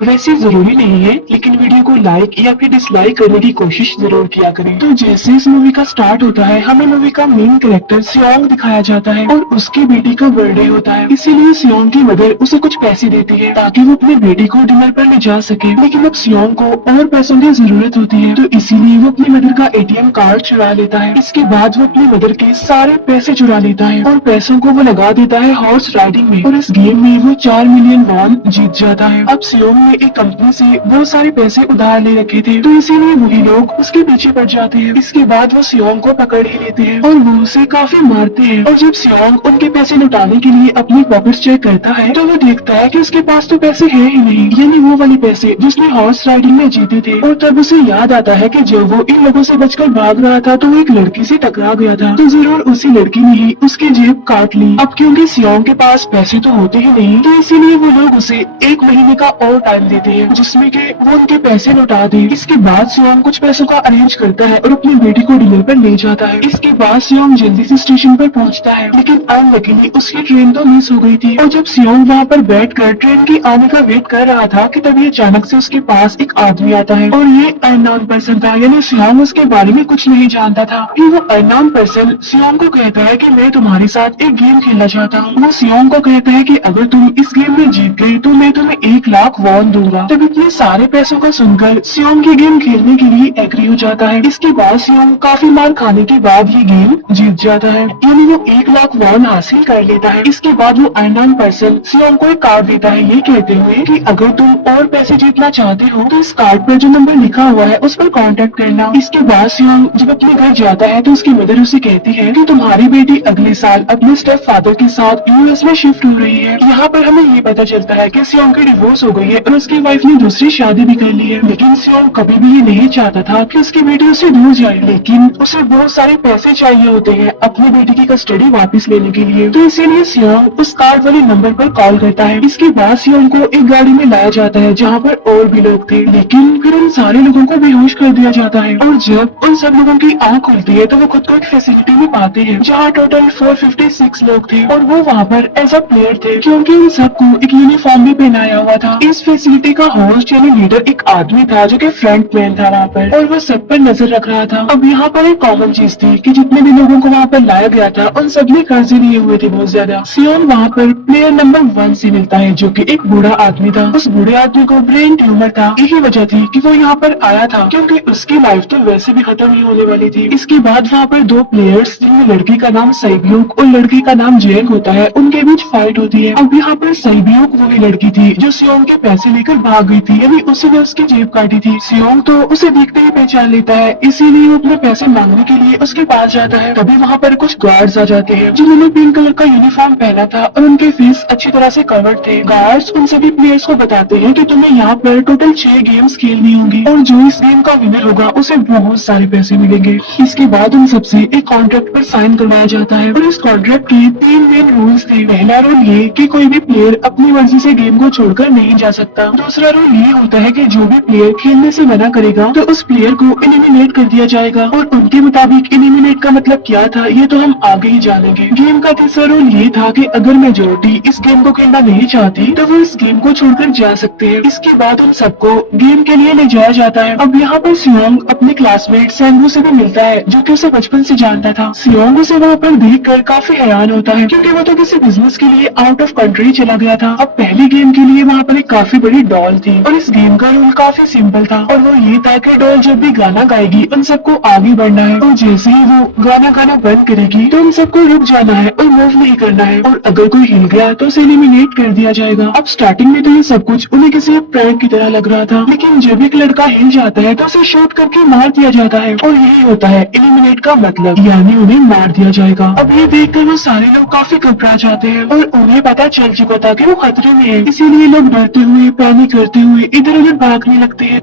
वैसे जरूरी नहीं है, लेकिन वीडियो को लाइक या फिर डिसलाइक करने की कोशिश जरूर किया करें। तो जैसे इस मूवी का स्टार्ट होता है, हमें मूवी का मेन कैरेक्टर सियोंग दिखाया जाता है और उसकी बेटी का बर्थडे होता है। इसीलिए सियोंग की मदर उसे कुछ पैसे देती है ताकि वो अपनी बेटी को डिनर पर ले जा सके। लेकिन अब सियोंग को और पैसों की जरूरत होती है, तो इसीलिए वो अपनी मदर का एटीएम कार्ड चुरा लेता है। इसके बाद वो अपनी मदर के सारे पैसे चुरा लेता है और पैसों को वो लगा देता है हॉर्स राइडिंग में, और इस गेम में वो 4 मिलियन वॉन जीत जाता है। अब सियोंग ने एक कंपनी से बहुत सारे पैसे उधार ले रखे थे, तो इसीलिए वही लोग उसके पीछे पड़ जाते हैं। इसके बाद वो सियोंग को पकड़ ही लेते हैं और वो उसे काफी मारते हैं। और जब सियोंग उनके पैसे लौटाने के लिए अपनी पॉकेट्स चेक करता है, तो वो देखता है कि उसके पास तो पैसे हैं ही नहीं, यानी वो वाले पैसे जिसने हॉर्स राइडिंग में जीते थे। और तब उसे याद आता है कि जब वो इन लोगों से बचकर भाग रहा था, तो वो एक लड़की से टकरा गया था, तो जरूर उसी लड़की ने ही उसकी जेब काट ली। अब क्योंकि सियोंग के पास पैसे तो होते ही नहीं, तो इसीलिए वो लोग उसे 1 महीने का और टाइम देते हैं जिसमें कि वो उनके पैसे लौटा दे। इसके बाद सियोंग कुछ पैसों का अरेंज करता है और अपनी बेटी को डिनर पर ले जाता है। इसके बाद सियोंग जल्दी से स्टेशन पर पहुंचता है, लेकिन अनलकीली उसकी ट्रेन तो मिस हो गई थी। और जब सियोंग वहाँ पर बैठकर ट्रेन के आने का वेट कर रहा था कि तभी अचानक से उसके पास एक आदमी आता है, और ये अननोन पर्सन था, यानी सियोंग उसके बारे में कुछ नहीं जानता था। फिर वो अननोन पर्सन सियोंग को कहता है कि मैं तुम्हारे साथ एक गेम खेलना चाहता हूँ। वो सियोंग को कहता है कि अगर तुम इस गेम में जीत गए तो मैं तुम्हें 1 लाख वॉन दूंगा। तब इतने सारे पैसों को सुनकर सियोंग ये गेम खेलने के लिए एग्री हो जाता है। इसके बाद सियोंग काफी मार खाने के बाद ये गेम जीत जाता है, यानी वो 1 लाख वॉन हासिल कर लेता है। इसके बाद वो अननोन पर्सन सियोंग को एक कार्ड देता है, ये कहते हुए कि अगर तुम और पैसे जीतना चाहते हो तो इस कार्ड पर जो नंबर लिखा हुआ है उस पर कांटेक्ट करना। इसके बाद सियोंग जब अपने घर जाता है तो उसकी मदर उसे कहती है कि तुम्हारी बेटी अगले साल अपने स्टेप फादर के साथ यूएस में शिफ्ट हो रही है। यहाँ पर हमें ये पता चलता है कि सियोंग की डिवोर्स हो गई है और उसकी वाइफ ने दूसरी शादी भी कर ली है। लेकिन सियोंग कभी भी ये नहीं चाहता था कि उसकी बेटी उससे दूर जाए, लेकिन उसे बहुत सारे पैसे चाहिए होते हैं अपनी बेटी की कस्टडी वापस लेने के लिए, तो इसीलिए सियोंग उस कार्ड वाले नंबर पर कॉल करता है। इसके बाद सियोंग को एक गाड़ी में लाया जाता है जहाँ पर और भी लोग थे, लेकिन फिर उन सारे लोगों को बेहोश कर दिया जाता है। और जब उन सब लोगों की आंख खुलती है तो वो खुद को एक फैसिलिटी में पाते हैं जहाँ टोटल 456 लोग थे, और वो वहाँ पर एज अ प्लेयर थे क्योंकि उन सबको एक यूनिफॉर्म भी पहनाया हुआ था। इस फैसिलिटी का होस्ट यानी लीडर एक आदमी था जो कि फ्रंट मैन था वहाँ पर, और वो सब पर नजर रख रहा था। अब यहाँ पर एक कॉमन चीज थी कि जितने भी लोगों को वहाँ पर लाया गया था उन सब ने कर्जे लिए हुए थे बहुत ज्यादा। सियोंग वहाँ पर प्लेयर नंबर 1 से मिलता है जो कि एक बूढ़ा आदमी था। उस बूढ़े आदमी को ब्रेन ट्यूमर था, यही वजह थी कि वो यहाँ पर आया था क्योंकि उसकी लाइफ तो वैसे भी खत्म ही होने वाली थी। इसके बाद वहाँ पर 2 प्लेयर्स जिनमें लड़की का नाम सैब्यूक और लड़की का नाम जेंग होता है, उनके बीच फाइट होती है। अब यहाँ पर सैब्यूक वही लड़की थी जो सियोंग के पैसे लेकर भाग गई थी, यानी उसी ने उसकी जेब काटी थी। सियोंग तो उसे देखते ही पहचान लेता है, इसीलिए वो अपने पैसे मांगने के लिए उसके पास जाता है। तभी वहाँ पर कुछ गार्ड्स आ जाते हैं जिन्होंने पिंक कलर का यूनिफॉर्म पहना था और उनके फेस अच्छी तरह से कवर्ड थे। गार्ड्स उन सभी प्लेयर्स को बताते हैं कि तुम्हें यहाँ पर टोटल 6 गेम्स खेलनी होंगी और जो इस गेम का विनर होगा उसे बहुत सारे पैसे मिलेंगे। इसके बाद उन सबसे एक कॉन्ट्रैक्ट पर साइन करवाया जाता है और इस कॉन्ट्रैक्ट के 3 मेन रूल्स थे। पहला रूल ये कि कोई भी प्लेयर अपनी मर्जी से गेम को छोड़कर नहीं जा सकता। दूसरा रूल ये होता है कि जो भी प्लेयर खेलने से मना करेगा तो उस प्लेयर को एलिमिनेट कर दिया जाएगा, और उनके मुताबिक एलिमिनेट का मतलब क्या था ये तो हम आगे ही जानेंगे। गेम का तीसरा रूल ये था कि अगर मेजोरिटी इस गेम को खेलना नहीं चाहती तो वो इस गेम को छोड़कर जा सकते हैं। इसके बाद उन सबको गेम के लिए ले जाया जाता है। अब यहाँ पर सियोंग अपने क्लासमेट सैंगू से भी मिलता है जो कि उसे बचपन से जानता था। सियोंग उसे वहाँ पर देखकर काफी हैरान होता है क्योंकि वो तो किसी बिजनेस के लिए आउट ऑफ कंट्री चला गया था। अब पहली गेम के लिए वहाँ पर एक काफी बड़ी डॉल थी और इस गेम का रूल काफी सिंपल था, और वो ये था कि डॉल जब भी गाना गाएगी उन सबको आगे बढ़ना है, और जैसे ही वो गाना गाना बंद करेगी तो उन सबको रुक जाना है और मूव नहीं करना है, और अगर कोई हिल गया तो उसे एलिमिनेट कर दिया जाएगा। अब स्टार्टिंग में तो ये सब कुछ उन्हें किसी प्रैंक की तरह लग रहा था, लेकिन जब एक लड़का हिल जाता है तो उसे शूट करके मार दिया जाता है, और यही होता है एलिमिनेट का मतलब, यानी उन्हें मार दिया जाएगा। अब ये देखकर वो सारे लोग काफी घबरा जाते हैं और उन्हें पता चल चुका था कि वो खतरे में है, इसीलिए लोग डरते हुए पैनिक करते हुए इधर उधर भागने लगते हैं।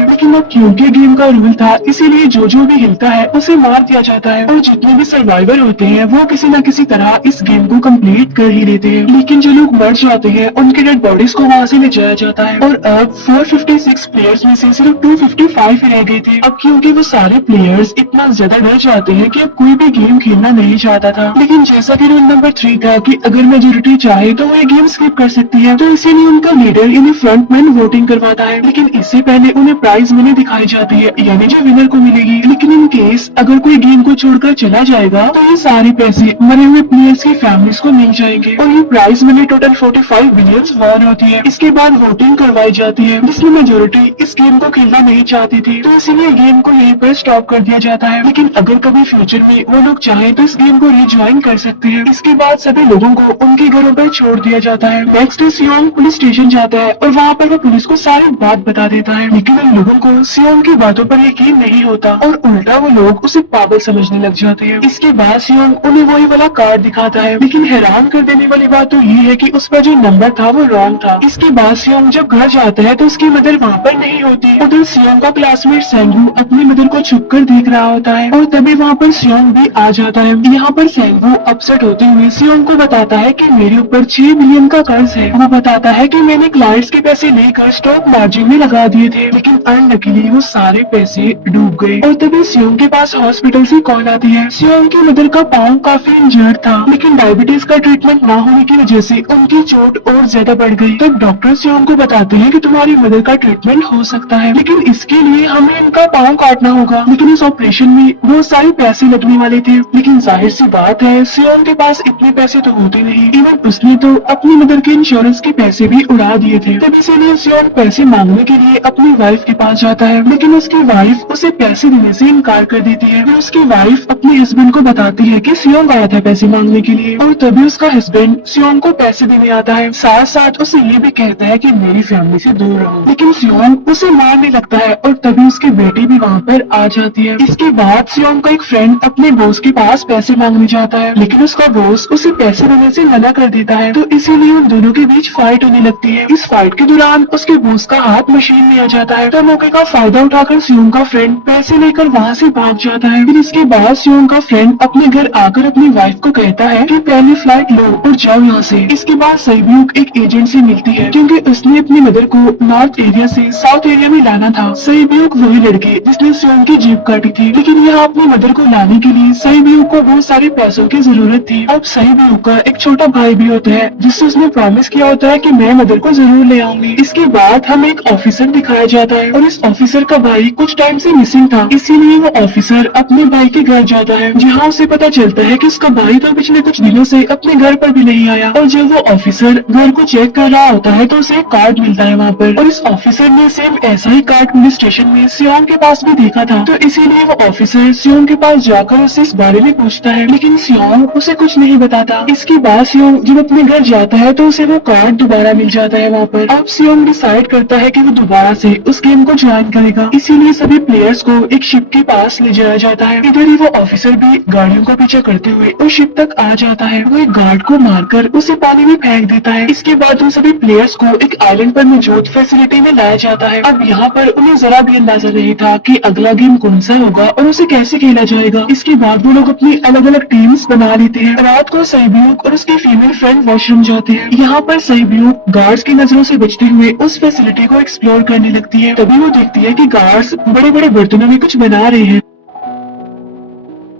लेकिन लेकिन अब क्योंकि गेम का रूल था, इसीलिए जो भी हिलता है उसे मार दिया जाता है और जितने भी सर्वाइवर होते हैं वो किसी न किसी तरह इस गेम को कंप्लीट कर ही लेते हैं। लेकिन जो लोग मर जाते हैं उनके डेड बॉडीज को वहाँ से ले जाया जाता है और अब 456 प्लेयर्स में से सिर्फ 255 ही रह गए थे। अब क्योंकि वो सारे प्लेयर्स इतना ज्यादा डर जाते हैं कि अब कोई भी गेम खेलना नहीं चाहता था। लेकिन जैसा कि रूल नंबर 3 था कि अगर मेजोरिटी चाहे तो वो ये गेम स्किप कर सकती है, तो इसीलिए उनका लीडर इन्हें फ्रंटमैन वोटिंग करवाता है। लेकिन इससे पहले उन्हें प्राइज मनी दिखाई जाती है, यानी जो विनर को मिलेगी। लेकिन इन केस अगर कोई गेम को छोड़कर चला जाएगा तो ये सारे पैसे मरे हुए प्लेयर्स की फैमिलीज को मिल जाएंगे और ये प्राइज मनी टोटल 45 बिलियन वॉर होती है। इसके बाद वोटिंग करवाई जाती है जिसमें मेजोरिटी इस गेम को खेलना नहीं चाहती थी, तो इसीलिए गेम को यहीं पर स्टॉप कर दिया जाता है। लेकिन अगर कभी फ्यूचर में वो लोग चाहे तो इस गेम को रिज्वाइन कर सकते हैं। इसके बाद सभी लोगों को उनके घरों पर छोड़ दिया जाता है। नेक्स्ट सियोंग पुलिस स्टेशन जाता है और वहाँ पर वो पुलिस को सारी बात बता देता है। लेकिन उन लोगों को सियोंग की बातों पर यकीन नहीं होता और उल्टा वो लोग उसे पागल समझने लग जाते हैं। इसके बाद सियोंग उन्हें वही वाला कार्ड दिखाता है, लेकिन हैरान कर देने वाली बात तो ये है कि उस पर जो नंबर था वो रॉन्ग था। इसके बाद सियोंग जब घर जाता है तो उसकी मदर वहाँ पर नहीं होती। उधर सियोंग का क्लासमेट सेंगू अपनी मदर को छुप कर देख रहा होता है और तभी वहाँ पर सियोंग भी आ जाता है। यहाँ पर सेंगू अपसेट होते हुए सियोंग को बताता है कि मेरे ऊपर 6 बिलियन का कर्ज है। वो बताता है कि मैंने क्लाइंट्स के पैसे लेकर स्टॉक मार्जिन में लगा दिए थे, लेकिन अनलकीली वो सारे पैसे डूब गए। और तभी सियोंग के पास हॉस्पिटल से कॉल आती है। सियोंग की मदर का पाँव काफी इंजर्ड था, लेकिन डायबिटीज का ट्रीटमेंट ना होने की वजह से उनकी चोट और ज्यादा बढ़ गई। तब डॉक्टर सियोंग को बताते हैं कि तुम्हारी मदर का ट्रीटमेंट हो सकता है, लेकिन इसके लिए हमें इनका पाँव काटना होगा। लेकिन इस ऑपरेशन में बहुत सारे पैसे लगने वाले थे, लेकिन जाहिर सी बात है सियोंग के पास इतने पैसे तो होते नहीं। इवन उसने तो अपनी मदर के इंश्योरेंस के पैसे भी उड़ा दिए थे। तब इसीलिए सियोंग पैसे मांगने के लिए अपनी वाइफ के पास जाता है, लेकिन उसकी वाइफ उसे पैसे देने से इनकार कर देती है। फिर उसकी वाइफ अपने हस्बैंड को बताती है कि सियोंग आया था पैसे मांगने के लिए और तभी उसका हस्बैंड सियोंग को पैसे देने आता है। साथ साथ उसे ये भी कहता है कि मेरी फैमिली से दूर रहो। लेकिन सियोंग उसे मारने लगता है और तभी उसकी बेटी भी वहाँ पर आ जाती है। इसके बाद सियोंग का एक फ्रेंड अपने बॉस के पास पैसे मांगने जाता है, लेकिन उसका बॉस उसे पैसे देने से मना कर देता है, तो इसीलिए उन दोनों के बीच फाइट होने लगती है। इस फाइट के दौरान उसके बॉस का हाथ मशीन में आ जाता है, तो मौके का फायदा उठाकर सियोंग का फ्रेंड पैसे लेकर वहाँ से भाग जाता है। फिर इसके बाद सियोंग का फ्रेंड अपने घर आकर अपनी वाइफ को कहता है कि पहली फ्लाइट लो और जाओ यहाँ से। इसके बाद सईब्यूक एक एजेंट से मिलती है क्योंकि उसने अपनी मदर को नॉर्थ एरिया से साउथ एरिया में लाना था। सईब्यूक वही लड़के जिसने सियोंग की जीप काटी थी, लेकिन यहाँ अपनी मदर को लाने के लिए सईब्यूक को बहुत सारे पैसों की जरूरत थी। अब सईब्यूक का एक छोटा भाई भी होता है जिससे उसने प्रॉमिस किया होता है कि मैं मदर को जरूर ले आऊंगी। इसके बाद हमें एक ऑफिसर दिखाया जाता है और इस ऑफिसर का भाई कुछ टाइम से मिसिंग था, इसीलिए वो ऑफिसर अपने भाई के घर जाता है, जहाँ उसे पता चलता है कि उसका भाई तो पिछले कुछ दिनों से अपने घर पर भी नहीं आया। और जब वो ऑफिसर घर को चेक कर रहा होता है तो उसे एक कार्ड मिलता है वहाँ पर, और इस ऑफिसर ने सेम ऐसा ही कार्ड पुलिस स्टेशन में सियोंग के पास भी देखा था, तो इसीलिए वो ऑफिसर सियोंग के पास जाकर उसे इस बारे में पूछता है, लेकिन सियोंग उसे कुछ नहीं बताता। इसके बाद सियोंग जब अपने घर जाता है तो उसे वो कार्ड दोबारा मिल जाता है वहाँ पर। अब सियोंग डिसाइड करता है कि वो दोबारा से उस गेम को ज्वाइन करेगा, इसीलिए सभी प्लेयर्स को एक शिप के पास ले जाया जाता है। इधर ही वो ऑफिसर भी गाड़ियों का पीछा करते हुए उस शिप तक आ जाता है। वो एक गार्ड को मारकर उसे पानी में फेंक देता है। इसके बाद उन सभी प्लेयर्स को एक आइलैंड पर मौजूद फैसिलिटी में लाया जाता है। अब यहाँ पर उन्हें जरा भी अंदाजा नहीं था कि अगला गेम कौन सा होगा और उसे कैसे खेला जाएगा। इसके बाद वो लोग अपनी अलग अलग टीम्स बना लेते हैं। रात को सईब्यूक और उसकी फीमेल फ्रेंड वॉशरूम जाते हैं। यहाँ पर सईब्यूक गार्ड्स की नजरों से बचते हुए उस फैसिलिटी को एक्सप्लोर करने लगती है। तभी वो देखती है कि गार्ड्स बड़े बड़े बर्तनों में कुछ बना रहे हैं,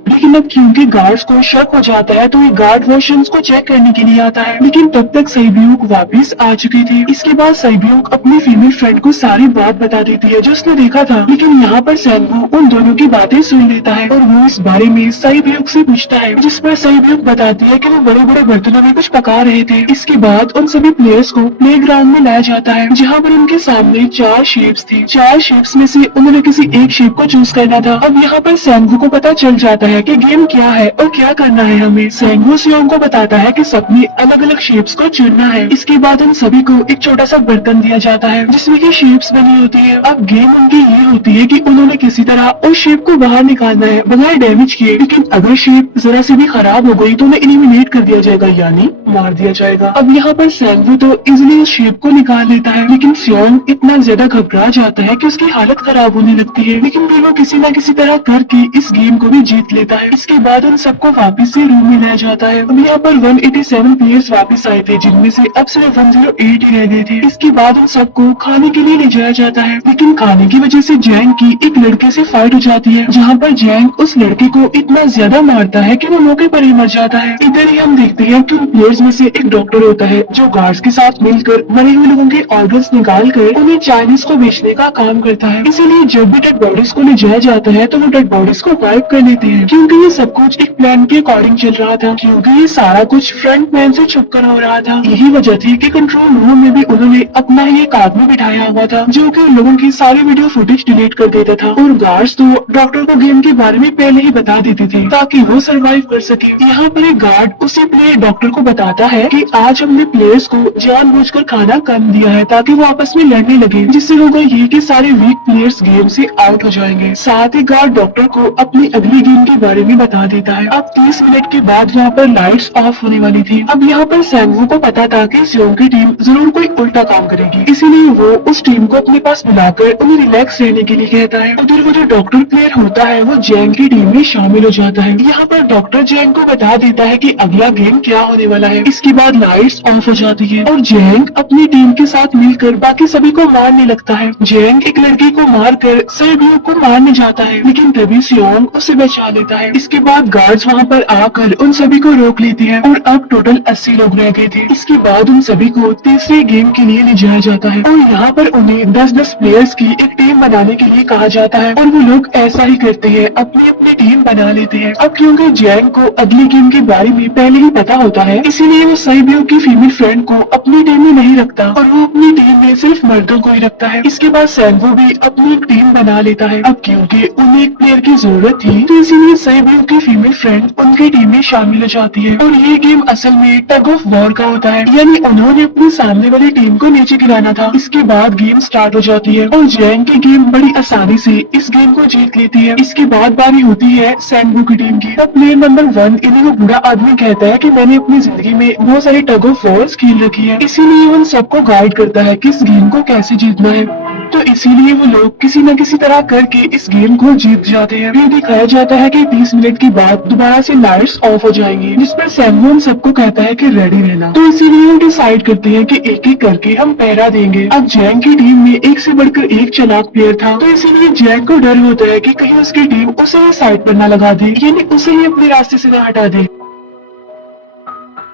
लेकिन अब क्योंकि गार्ड्स को शक हो जाता है तो ये गार्ड वॉशरूम्स को चेक करने के लिए आता है, लेकिन तब तक सईब्यूक वापस आ चुकी थी। इसके बाद सईब्यूक अपनी फीमेल फ्रेंड को सारी बात बता देती है जो उसने देखा था, लेकिन यहाँ पर सेंगू उन दोनों की बातें सुन लेता है और वो इस बारे में सईब्यूक से पूछता है, जिस पर सईब्यूक बताती है कि वो बड़े बड़े बर्तनों में कुछ पका रहे थे। इसके बाद उन सभी प्लेयर्स को प्ले ग्राउंड में लाया जाता है, जहाँ पर उनके सामने 4 शेप्स थी। 4 शेप्स में से उन्होंने किसी एक शेप को चूज करना था। अब यहाँ पर सेंगू को पता चल जाता है कि गेम क्या है और क्या करना है हमें। सेंगू सियोंग को बताता है कि सबने अलग अलग शेप्स को चुनना है। इसके बाद उन सभी को एक छोटा सा बर्तन दिया जाता है जिसमें की शेप्स बनी होती है। अब गेम उनकी ये होती है कि उन्होंने किसी तरह उस शेप को बाहर निकालना है बगैर डैमेज किए, लेकिन अगर शेप जरा से भी खराब हो गई तो उन्हें एलिमिनेट कर दिया जाएगा, यानी मार दिया जाएगा। अब यहाँ पर सैंगवू तो इजिली उस शेप को निकाल लेता है, लेकिन सियोंग इतना ज्यादा घबरा जाता है कि उसकी हालत खराब होने लगती है। लेकिन फिर वो किसी न किसी तरह करके इस गेम को भी जीत लेता है। इसके बाद उन सबको वापस से रूम में लाया जाता है। अब यहाँ पर 187 प्लेयर्स वापस आए थे, जिनमें से अब सिर्फ 108 ही रह गए थे। इसके बाद उन सबको खाने के लिए ले जाया जाता है, लेकिन खाने की वजह से जैंग की एक लड़के से फाइट हो जाती है, जहाँ पर जैंग उस लड़के को इतना ज्यादा मारता है कि वो मौके पर ही मर जाता है। इधर ही हम देखते हैं कि उन प्लेयर्स में से एक डॉक्टर होता है जो गार्ड्स के साथ मिलकर मरे हुए लोगों के ऑर्गन्स निकाल कर उन्हें चाइनीज को बेचने का काम करता है। इसीलिए जब भी डेड बॉडीज को ले जाया जाता है तो वो डेड बॉडीज को गायब कर लेते हैं, क्योंकि ये सब कुछ एक प्लान के अकॉर्डिंग चल रहा था, क्योंकि ये सारा कुछ फ्रंट मैन से छुप कर हो रहा था। यही वजह थी कि कंट्रोल रूम में भी उन्होंने अपना ही एक आदमी बिठाया हुआ था जो कि लोगों की सारी वीडियो फुटेज डिलीट कर देता था, और गार्ड्स तो डॉक्टर को गेम के बारे में पहले ही बता देते थे ताकि वो सरवाइव कर सके। यहाँ पर एक गार्ड उसी प्लेयर डॉक्टर को बताता है कि आज हमने प्लेयर्स को जानबूझकर खाना कम दिया है ताकि वो आपस में लड़ने लगे, जिससे होगा ये कि सारे वीक प्लेयर्स गेम से आउट हो जाएंगे। साथ ही गार्ड डॉक्टर को अपनी अगली गेम के बारे में बता देता है। अब 30 मिनट के बाद वहाँ पर लाइट्स ऑफ होने वाली थी। अब यहाँ पर सैंगवू को पता था कि सियोंग की टीम जरूर कोई उल्टा काम करेगी, इसीलिए वो उस टीम को अपने पास बुलाकर उन्हें रिलैक्स रहने के लिए कहता है। उधर वो जो डॉक्टर प्लेयर होता है वो जैंग की टीम में शामिल हो जाता है। यहाँ पर डॉक्टर जैंग को बता देता है कि अगला गेम क्या होने वाला है। इसके बाद लाइट्स ऑफ हो जाती है और जैंग अपनी टीम के साथ मिलकर बाकी सभी को मारने लगता है। जैंग एक लड़की को मारकर सभी को मारने जाता है, लेकिन तभी सियोंग उसे बचा लेता है। इसके बाद गार्ड्स वहाँ पर आकर उन सभी को रोक लेते हैं और अब टोटल 80 लोग रह गए थे। इसके बाद उन सभी को तीसरे गेम के लिए ले जाया जाता है और यहाँ पर उन्हें 10-10 प्लेयर्स की एक टीम बनाने के लिए कहा जाता है, और वो लोग ऐसा ही करते हैं, अपनी अपनी टीम बना लेते हैं। अब क्योंकि जैंग को अगली गेम के बारे में पहले ही पता होता है, इसीलिए वो साइबियो की फीमेल फ्रेंड को अपनी टीम में नहीं रखता और वो अपनी टीम में सिर्फ मर्दों को ही रखता है। इसके बाद सैंगवू भी अपनी एक टीम बना लेता है। अब क्योंकि उन्हें एक प्लेयर की जरूरत थी, तो इसीलिए साइबियो की फीमेल फ्रेंड उनकी टीम में शामिल हो जाती है। और ये गेम असल में टग ऑफ वॉर का होता है, यानी उन्होंने अपनी सामने वाली टीम को नीचे गिराना था। इसके बाद गेम स्टार्ट हो जाती है और जैंग की गेम बड़ी आसानी से इस गेम को जीत लेती है। इसके बाद बारी होती है सैंगवू की टीम की। अब प्लेयर नंबर 1 इन्हें वो बुरा आदमी कहता है कि मैंने अपनी जिंदगी में बहुत सारी टग ऑफ वॉर्स खेल रखी है, इसीलिए उन सबको गाइड करता है कि इस गेम को कैसे जीतना है। तो इसीलिए वो लोग किसी न किसी तरह करके इस गेम को जीत जाते हैं। ये दिखाया जाता है कि 30 मिनट के बाद दोबारा से लाइट्स ऑफ हो जाएंगी, जिस पर सैंगवू उन सबको कहता है कि रेडी रहना। तो इसीलिए वो डिसाइड करते हैं कि एक एक करके हम पहरा देंगे। अब जैंग की टीम में एक से बढ़कर एक चालाक प्लेयर था, तो इसीलिए जैंग को डर होता है कि कहीं उसकी टीम उसे ही साइड पर न लगा दे, यानी उसे ही अपने रास्ते से न हटा दे।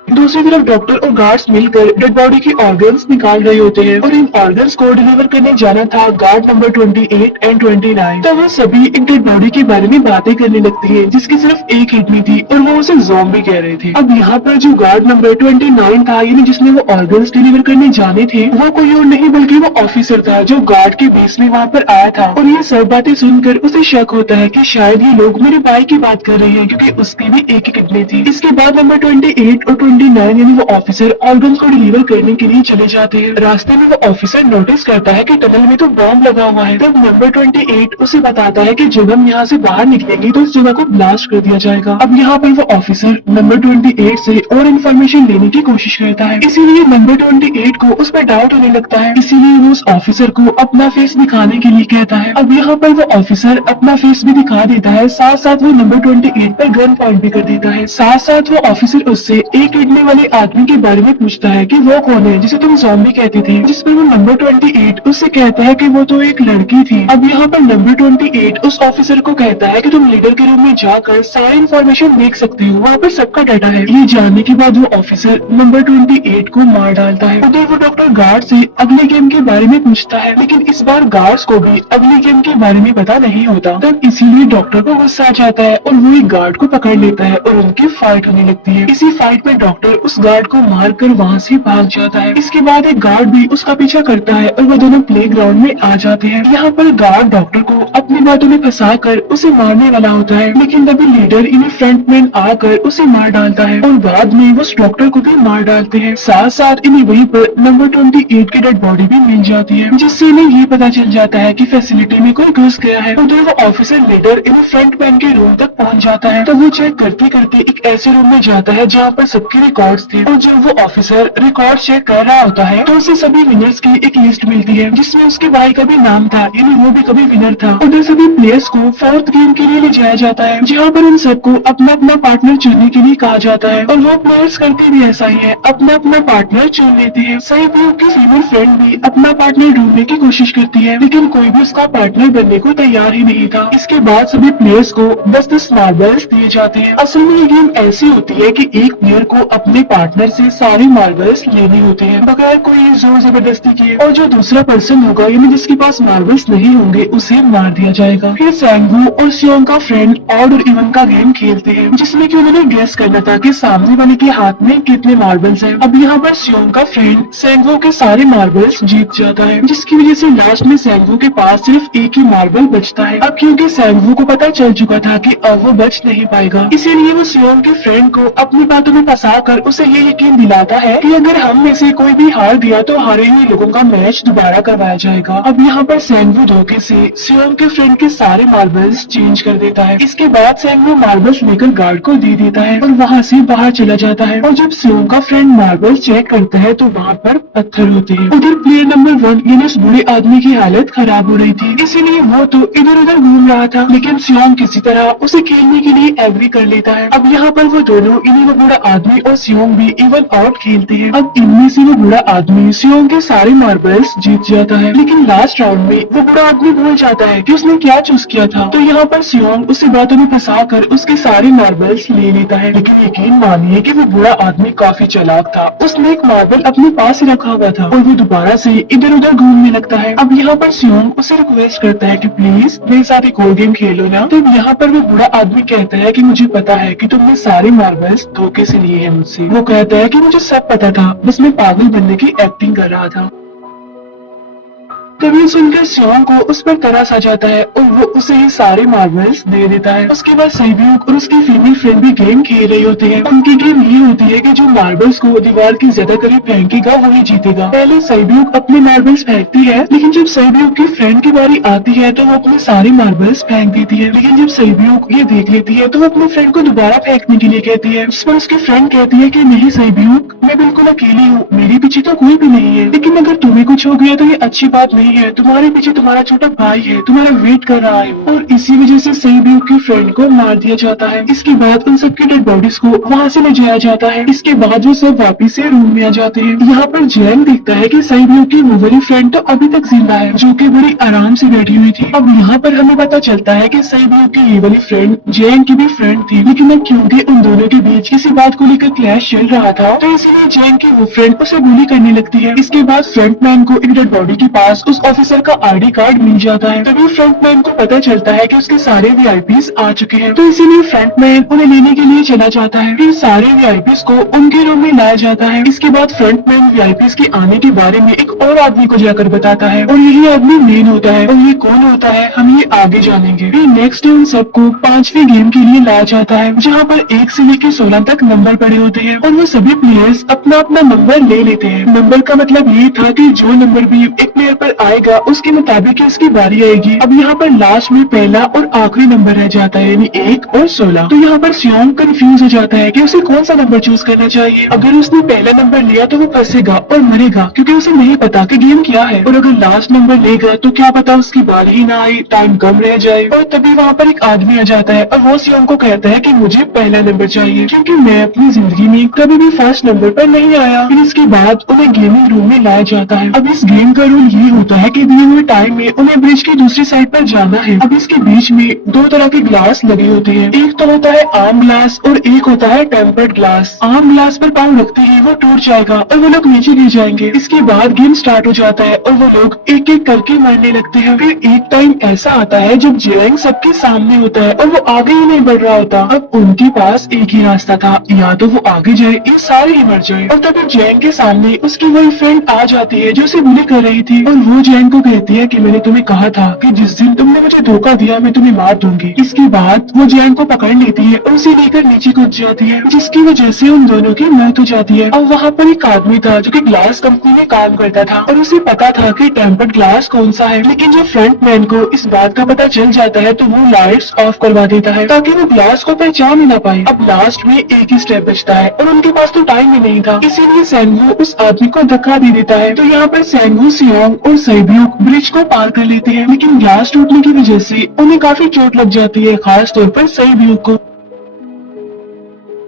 दूसरी तरफ डॉक्टर और गार्ड्स मिलकर डेड बॉडी की ऑर्गन्स निकाल रहे होते हैं और इन ऑर्गन्स को डिलीवर करने जाना था गार्ड नंबर 28 एंड 29। तो वो सभी इन डेड बॉडी के बारे में बातें करने लगती है, जिसकी सिर्फ एक किडनी थी और वो उसे ज़ॉम्बी कह रहे थे। अब यहाँ पर जो गार्ड नंबर 29 था, यानी जिसने वो ऑर्गन्स डिलीवर करने जाने थे, वो कोई और नहीं बल्कि वो ऑफिसर था जो गार्ड के बीच में वहाँ पर आया था। और ये सब बातें सुनकर उसे शक होता है कि शायद ये लोग मेरे भाई की बात कर रहे हैं, क्योंकि उसकी भी एक ही किडनी थी। इसके बाद नंबर 28 और 29 यानी वो ऑफिसर ऑर्गन को डिलीवर करने के लिए चले जाते हैं। रास्ते में वो ऑफिसर नोटिस करता है कि टनल में तो बॉम्ब लगा हुआ है। तब नंबर 28 उसे बताता है कि जब हम यहाँ से बाहर निकलेंगे तो इस जगह को ब्लास्ट कर दिया जाएगा। अब यहाँ पर वो ऑफिसर नंबर 28 से और इन्फॉर्मेशन लेने की कोशिश करता है, इसीलिए नंबर 28 को उस पर डाउट होने लगता है। इसीलिए वो उस ऑफिसर को अपना फेस दिखाने के लिए कहता है। अब यहाँ पर वो ऑफिसर अपना फेस भी दिखा देता है, साथ साथ वो नंबर 28 पर गन पॉइंट भी कर देता है। साथ साथ वो ऑफिसर उससे एक हिड़ने वाले आदमी के बारे में पूछता है कि वो कौन है जिसे तुम ज़ॉम्बी कहते थे, जिस पर वो नंबर 28 उससे कहता है कि वो तो एक लड़की थी। अब यहाँ पर नंबर 28 उस ऑफिसर को कहता है कि तुम लीडर के रूम में जाकर सारी इन्फॉर्मेशन देख सकते हो, वहाँ पर सबका डाटा है। ये जानने के बाद वो ऑफिसर नंबर 28 को मार डालता है। उधर वो डॉक्टर गार्ड से अगले गेम के बारे में पूछता है, लेकिन इस बार गार्ड्स को भी अगले गेम के बारे में पता नहीं होता। तब इसीलिए डॉक्टर को गुस्सा आ जाता है और वो एक गार्ड को पकड़ लेता है और उनकी फाइट होने लगती है। इसी फाइट में डॉक्टर उस गार्ड को मारकर वहाँ से भाग जाता है। इसके बाद एक गार्ड भी उसका पीछा करता है और वो दोनों प्लेग्राउंड में आ जाते हैं। यहाँ पर गार्ड डॉक्टर को अपनी बातों में फंसा कर उसे मारने वाला होता है, लेकिन तभी लीडर इन्हें फ्रंटमैन आकर उसे मार डालता है और बाद में वो उस डॉक्टर को भी मार डालते हैं। साथ साथ इन्हें वहीं पर नंबर 28 की डेड बॉडी भी मिल जाती है, जिससे इन्हें ये पता चल जाता है कि फैसिलिटी में कोई घुस गया है। उधर वो ऑफिसर लीडर इन्हें फ्रंटमैन के रूम तक पहुँच जाता है। तो वो चेक करते करते एक ऐसे रूम में जाता है जहाँ पर सबके लिए रिकॉर्ड्स थे। और जब वो ऑफिसर रिकॉर्ड चेक कर रहा होता है तो उसे सभी विनर्स की एक लिस्ट मिलती है जिसमें उसके भाई का भी नाम था, यानी वो भी कभी विनर था। उधर सभी प्लेयर्स को फोर्थ गेम के लिए ले जाया जाता है जहाँ पर उन सबको अपना अपना पार्टनर चुनने के लिए कहा जाता है और वो प्लेयर्स करते भी ऐसा ही है, अपना अपना पार्टनर चुन लेते हैं। सही भी की फीमेल फ्रेंड भी अपना पार्टनर ढूंढने की कोशिश करती है लेकिन कोई भी उसका पार्टनर बनने को तैयार ही नहीं था। इसके बाद सभी प्लेयर्स को 10-10 मार्बल्स दिए जाते हैं। असल में ये गेम ऐसी होती है कि एक प्लेयर को अपने पार्टनर से सारे मार्बल्स लेने होते हैं बगैर कोई जोर जबरदस्ती किए, और जो दूसरा पर्सन होगा यानी जिसके पास मार्बल्स नहीं होंगे उसे मार दिया जाएगा। फिर सैंगवू और सियोंग का फ्रेंड ऑड और इवन का गेम खेलते हैं जिसमें कि उन्होंने गेस करना था कि सामने वाले के हाथ में कितने मार्बल्स हैं। अब यहाँ पर सियोंग का फ्रेंड सैंगवू के सारे मार्बल्स जीत जाता है जिसकी वजह से लास्ट में सैंगवू के पास सिर्फ एक ही मार्बल बचता है। अब क्योंकि सैंगवू को पता चल चुका था कि अब वो बच नहीं पाएगा, इसीलिए वो सियोंग के फ्रेंड को अपनी बातों में फंसाकर उसे ये यकीन दिलाता है कि अगर हम में से कोई भी हार दिया तो हारे हुए लोगों का मैच दोबारा करवाया जाएगा। अब यहाँ पर सैंगवू धोखे से सियोंग के फ्रेंड के सारे मार्बल्स चेंज कर देता है। इसके बाद सैंगवू मार्बल्स लेकर गार्ड को दे देता है और वहाँ से बाहर चला जाता है। और जब सियोंग का फ्रेंड मार्बल चेक करता है तो वहाँ पर पत्थर होते हैं। उधर प्लेयर नंबर 1 यानी उस बूढ़े आदमी की हालत खराब हो रही थी, इसीलिए वो तो इधर उधर घूम रहा था लेकिन सियोंग किसी तरह उसे खेलने के लिए एग्री कर लेता है। अब यहाँ पर वो दोनों यानी वो बूढ़ा आदमी और सियोंग भी इवन आउट खेलते हैं। अब इनमें से वो बूढ़ा आदमी सियोंग के सारे मार्बल्स जीत जाता है लेकिन लास्ट राउंड में वो बूढ़ा आदमी भूल जाता है कि उसने क्या चूज किया था। तो यहाँ पर सियोंग उसे बातों में फंसा कर उसके सारे मार्बल्स ले लेता है। लेकिन यकीन मानिए कि वो बूढ़ा आदमी काफी चालाक था, उसने एक मार्बल अपने पास ही रखा हुआ था और वो दोबारा से इधर उधर घूमने लगता है। अब यहाँ पर सियोंग उसे रिक्वेस्ट करता है कि प्लीज मेरे साथ एक और गेम खेलो ना। तो यहाँ पर वो बूढ़ा आदमी कहता है कि मुझे पता है कि तुमने सारे मार्बल्स धोखे से लिए हैं मुझसे। वो कहता है कि मुझे सब पता था, बस मैं पागल बनने की एक्टिंग कर रहा था। तभी सुनकर सियोंग को उस पर तरस आ जाता है और वो उसे ही सारे मार्बल्स दे देता है। उसके बाद सैब्यूक और उसकी फीमेल फ्रेंड भी गेम खेल रहे होते हैं। उनकी गेम ये होती है कि जो मार्बल्स को दीवार के ज्यादा करीब फेंकेगा वही जीतेगा। पहले सैब्यूक अपने मार्बल्स फेंकती है लेकिन जब सैब्यूक की फ्रेंड की बारी आती है तो वो अपने सारे मार्बल्स फेंक देती है। लेकिन जब सैब्यूक ये देख लेती है तो वो अपने फ्रेंड को दोबारा फेंकने के लिए कहती है, जिस पर उसकी फ्रेंड कहती है कि नहीं सैब्यूक, मैं बिल्कुल अकेली हूँ, मेरे पीछे तो कोई भी नहीं है, लेकिन अगर तुम्हें कुछ हो गया तो ये अच्छी बात नहीं है, तुम्हारे पीछे तुम्हारा छोटा भाई है, तुम्हारा वेट कर रहा है। और इसी वजह से सैब्यूक की फ्रेंड को मार दिया जाता है। इसके बाद उन सबकी डेड बॉडीज को वहाँ से ले जाया जाता है। इसके बाद वो सब वापिस से रूम में आ जाते हैं। यहाँ पर जैंग देखता है कि सैब्यूक की वो वाली फ्रेंड तो अभी तक जिंदा है जो कि बड़ी आराम से बैठी हुई थी। अब यहाँ पर हमें पता चलता है कि सैब्यूक की ये वाली फ्रेंड जैंग की भी फ्रेंड थी, लेकिन अब क्योंकि उन दोनों के बीच किसी बात को लेकर क्लैश चल रहा था तो इसलिए जैंग की वो फ्रेंड उसे बुली करने लगती है। इसके बाद फ्रंटमैन को एक डेड बॉडी के पास उस ऑफिसर का आईडी कार्ड मिल जाता है। तभी फ्रंटमैन को पता चलता है कि उसके सारे वीआईपीज आ चुके हैं, तो इसीलिए फ्रंटमैन उन्हें लेने के लिए चला जाता है। फिर सारे वीआईपीज को उनके रूम में लाया जाता है। इसके बाद फ्रंटमैन वीआईपीज के आने के बारे में एक और आदमी को जाकर बताता है और यही आदमी मेन होता है। और ये कौन होता है हम ये आगे जानेंगे। फिर नेक्स्ट डे उन सबको 5वीं गेम के लिए लाया जाता है जहाँ पर 1 से लेकर 16 तक नंबर पड़े होते हैं और वो सभी प्लेयर्स अपना अपना नंबर ले लेते हैं। नंबर का मतलब ये था कि जो नंबर भी एक प्लेयर पर आएगा उसके मुताबिक ही उसकी बारी आएगी। अब यहाँ पर लास्ट में पहला और आखिरी नंबर रह जाता है यानी 1 और 16। तो यहाँ पर सियोंग कंफ्यूज हो जाता है कि उसे कौन सा नंबर चूज करना चाहिए। अगर उसने पहला नंबर लिया तो वो फंसेगा और मरेगा क्योंकि उसे नहीं पता कि गेम क्या है, और अगर लास्ट नंबर लेगा तो क्या पता उसकी बारी ही ना आए, टाइम कम रह जाए। और तभी वहाँ पर एक आदमी आ जाता है और वो सियोंग को कहता है कि मुझे पहला नंबर चाहिए क्योंकि मैं अपनी जिंदगी में कभी भी फर्स्ट नंबर पर नहीं आया। फिर इसके बाद उन्हें गेमिंग रूम में लाया जाता है। अब इस गेम का रूल ये होता है कि दिए हुए टाइम में उन्हें ब्रिज की दूसरी साइड पर जाना है। अब इसके बीच में 2 तरह के ग्लास लगे होते हैं, एक तो होता है आर्म ग्लास और एक होता है टेम्पर्ड ग्लास। आर्म ग्लास पर पाँव रखते ही वो टूट जाएगा और वो लोग नीचे गिर जाएंगे। इसके बाद गेम स्टार्ट हो जाता है और वो लोग एक एक करके मरने लगते हैं। फिर एक टाइम ऐसा आता है जब जैंग सबके सामने होता है और वो आगे ही नहीं बढ़ रहा होता। अब उनके पास एक ही रास्ता था, या तो वो आगे जाए या सारे ही मर जाए। और तभी जैंग के सामने उसकी वही फ्रेंड आ जाती है जो उसे बुली कर रही थी और वो जियांग को कहती है कि मैंने तुम्हें कहा था कि जिस दिन तुमने मुझे धोखा दिया मैं तुम्हें मार दूंगी। इसके बाद वो जियांग को पकड़ लेती है और उसे लेकर नीचे कूद जाती है, जिसकी वजह से उन दोनों की मौत हो जाती है। और वहाँ पर एक आदमी था जो कि ग्लास कंपनी में काम करता था और उसे पता था कि टेम्पर्ड ग्लास कौन सा है, लेकिन जब फ्रंट मैन को इस बात का पता चल जाता है तो वो लाइट्स ऑफ करवा देता है ताकि वो ग्लास को पहचान ही ना पाए। अब लास्ट में एक ही स्टेप बचता है और उनके पास तो टाइम ही नहीं था, इसीलिए सैंगवू उस आदमी को धक्का दे देता है। तो यहाँ पर सैंगवू, सियोंग और सैब्यूक ब्रिज को पार कर लेते हैं, लेकिन ग्लास टूटने की वजह से उन्हें काफी चोट लग जाती है, खास तौर पर सैब्यूक को।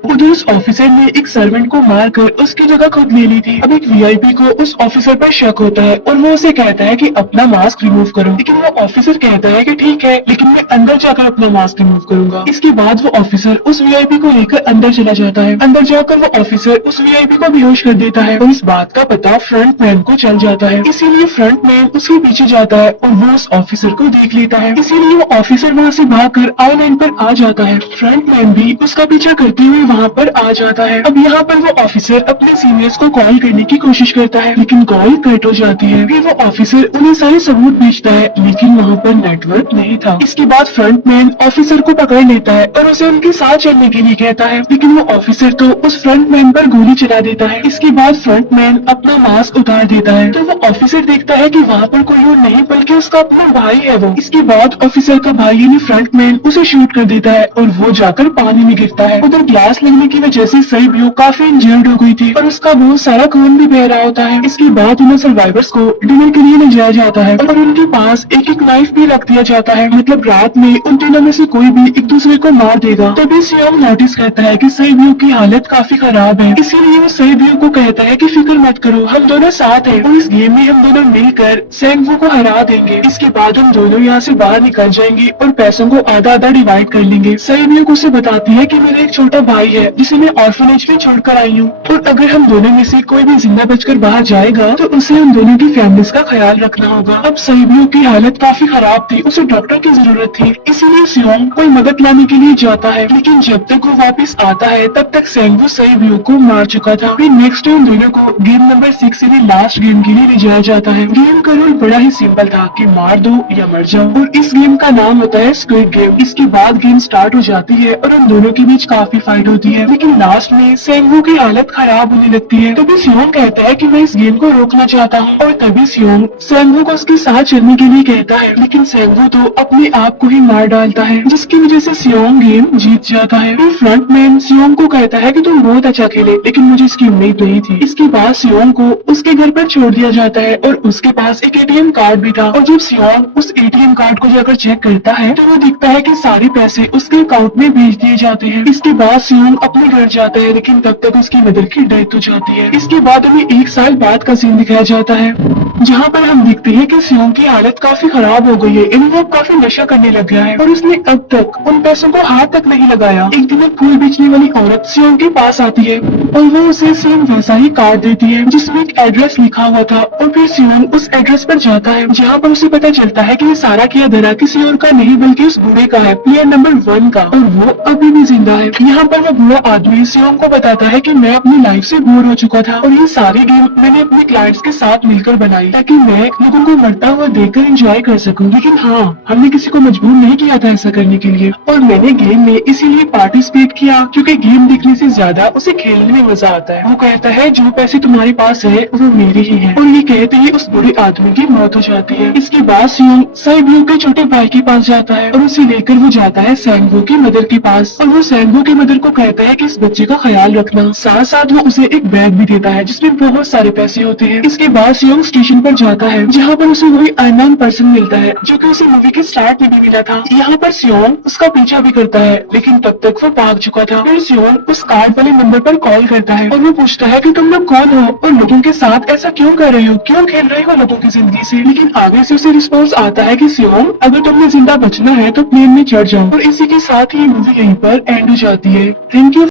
उधर उस ऑफिसर ने एक सर्वेंट को मारकर उसकी जगह खुद ले ली थी। अब एक वीआईपी को उस ऑफिसर पर शक होता है और वो उसे कहता है कि अपना मास्क रिमूव करो, लेकिन वो ऑफिसर कहता है कि ठीक है, लेकिन मैं अंदर जाकर अपना मास्क रिमूव करूंगा। इसके बाद वो ऑफिसर उस वीआईपी को लेकर अंदर चला जाता है। अंदर जाकर वो ऑफिसर उस वीआईपी को बेहोश कर देता है और इस बात का पता फ्रंट मैन को चल जाता है, इसीलिए फ्रंट मैन उसके पीछे जाता है और वो उस ऑफिसर को देख लेता है, इसीलिए वो ऑफिसर वहाँ से भागकर आइलैंड पर आ जाता है। फ्रंट मैन भी उसका पीछा करते हुए वहाँ पर आ जाता है। अब यहाँ पर वो ऑफिसर अपने सीनियर्स को कॉल करने की कोशिश करता है, लेकिन कॉल कट हो जाती है। फिर वो ऑफिसर उन्हें सारे सबूत भेजता है, लेकिन वहाँ पर नेटवर्क नहीं था। इसके बाद फ्रंट मैन ऑफिसर को पकड़ लेता है और उसे उनके साथ चलने के लिए कहता है, लेकिन वो ऑफिसर तो उस फ्रंट मैन पर गोली चला देता है। इसके बाद फ्रंट मैन अपना मास्क उतार देता है तो वो ऑफिसर देखता है कि वहाँ पर कोई और नहीं बल्कि उसका अपना भाई है वो। इसके बाद ऑफिसर का भाई यानी फ्रंट मैन उसे शूट कर देता है और वो जाकर पानी में गिरता है। उधर ग्लास लगने की वजह से सैब्यूक काफी इंजर्ड हो गई थी और उसका बहुत सारा खून भी बह रहा होता है। इसके बाद उन्हें सर्वाइवर्स को डिनर के लिए ले जाया जाता है और उनके पास एक एक नाइफ भी रख दिया जाता है, मतलब रात में उन तीनों में से कोई भी एक दूसरे को मार देगा। तभी सियोंग नोटिस करता है कि सैब्यूक की हालत काफी खराब है, इसीलिए वो सैब्यूक को कहता है कि फिक्र मत करो, हम दोनों साथ हैं और इस गेम में हम दोनों मिलकर सैंगवू को हरा देंगे। इसके बाद हम दोनों यहाँ से बाहर निकल जाएंगे और पैसों को आधा आधा डिवाइड कर लेंगे। सैब्यूक उसे बताती है कि मेरा एक छोटा भाई है जिसे मैं ऑर्फनेज में छोड़कर आई हूँ और अगर हम दोनों में से कोई भी जिंदा बचकर बाहर जाएगा तो उसे हम दोनों की फैमिलीज का ख्याल रखना होगा। अब सैब्यूक की हालत काफी खराब थी, उसे डॉक्टर की जरूरत थी, इसीलिए सियोंग कोई मदद लाने के लिए जाता है, लेकिन जब तक वो वापस आता है तब तक सैंगवू सैब्यूक को मार चुका था। फिर नेक्स्ट टाइम दोनों को गेम नंबर 6 यानी लास्ट गेम के लिए ले जाया जाता है। गेम का रूल बड़ा ही सिंपल था कि मार दो या मर जाओ और इस गेम का नाम होता है स्क्विड गेम। इसके बाद गेम स्टार्ट हो जाती है और उन दोनों के बीच काफी फाइट होती है, लेकिन लास्ट में सैंगवू की हालत खराब होने लगती है। तभी सियोंग कहता है कि मैं इस गेम को रोकना चाहता हूँ और तभी सियोंग सैंगवू को उसके साथ चलने के लिए कहता है, लेकिन सैंगवू तो अपने आप को ही मार डालता है, जिसकी वजह से सियोंग गेम जीत जाता है। फिर फ्रंट मैन सियोंग को कहता है कि तुम बहुत अच्छा खेले, लेकिन मुझे इसकी उम्मीद नहीं थी। इसके बाद सियोंग को उसके घर पर छोड़ दिया जाता है और उसके पास एक एटीएम कार्ड भी था और जब सियोंग उस एटीएम कार्ड को जाकर चेक करता है तो वो दिखता है कि सारे पैसे उसके अकाउंट में भेज दिए जाते हैं। इसके बाद सियोंग अपने घर जाता है, लेकिन तब तक उसकी मदर की डेथ हो जाती है। इसके बाद हमें 1 साल बाद का सीन दिखाया जाता है, जहाँ पर हम देखते हैं कि सियोंग की हालत काफी खराब हो गई है, इन वो काफी नशा करने लग गया है और उसने अब तक उन पैसों को हाथ तक नहीं लगाया। एक दिन एक फूल बेचने वाली औरत सियोंग के पास आती है और वो उसे सेम वैसा ही कार्ड देती है जिसमें एक एड्रेस लिखा हुआ था और फिर सियोंग उस एड्रेस पर जाता है, जहाँ पर उसे पता चलता है कि ये सारा किया धरा किसी और का नहीं बल्कि उस बूढ़े का है, प्लेयर नंबर 1 का, और वो अभी भी जिंदा है। यहाँ पर वो बूढ़ा आदमी सियोंग को बताता है कि मैं अपनी लाइफ से बोर हो चुका था और ये सारी गेम मैंने अपने क्लाइंट्स के साथ मिलकर बनाई ताकि मैं लोगों को मरता हुआ देखकर एंजॉय कर सकूं, लेकिन हाँ, हमने किसी को मजबूर नहीं किया था ऐसा करने के लिए और मैंने गेम में इसीलिए पार्टिसिपेट किया क्योंकि गेम देखने से ज्यादा उसे खेलने में मजा आता है। वो कहता है जो पैसे तुम्हारे पास है वो मेरे ही हैं और ये कहते ही उस बूढ़े आदमी की मौत हो जाती है। इसके बाद सियोंग सैब्यूक के छोटे भाई के पास जाता है और उसे लेकर वो जाता है सैंगवू की मदर के पास और वो सैंगवू की मदर को कहता है कि इस बच्चे का ख्याल रखना, साथ साथ वो उसे एक बैग भी देता है जिसमें बहुत सारे पैसे होते हैं। इसके बाद सियोंग स्टेशन पर जाता है जहाँ पर उसे वही अननोन पर्सन मिलता है जो कि उसे मूवी के स्टार्ट में भी मिला था। यहाँ पर सियोंग उसका पीछा भी करता है, लेकिन तब तक वो भाग चुका था। फिर सियोंग उस कार्ड वाले नंबर पर कॉल करता है और वो पूछता है कि तुम लोग कौन हो और लोगों के साथ ऐसा क्यों कर रहे हो, क्यों खेल रहे हो लोगों की जिंदगी से। लेकिन आगे से उसे रिस्पॉन्स आता है कि सियोंग अगर तुम्हें जिंदा बचना है तो प्लेन में चढ़ जाओ। और इसी के साथ ही मूवी यहीं पर एंड हो जाती है। Thank you.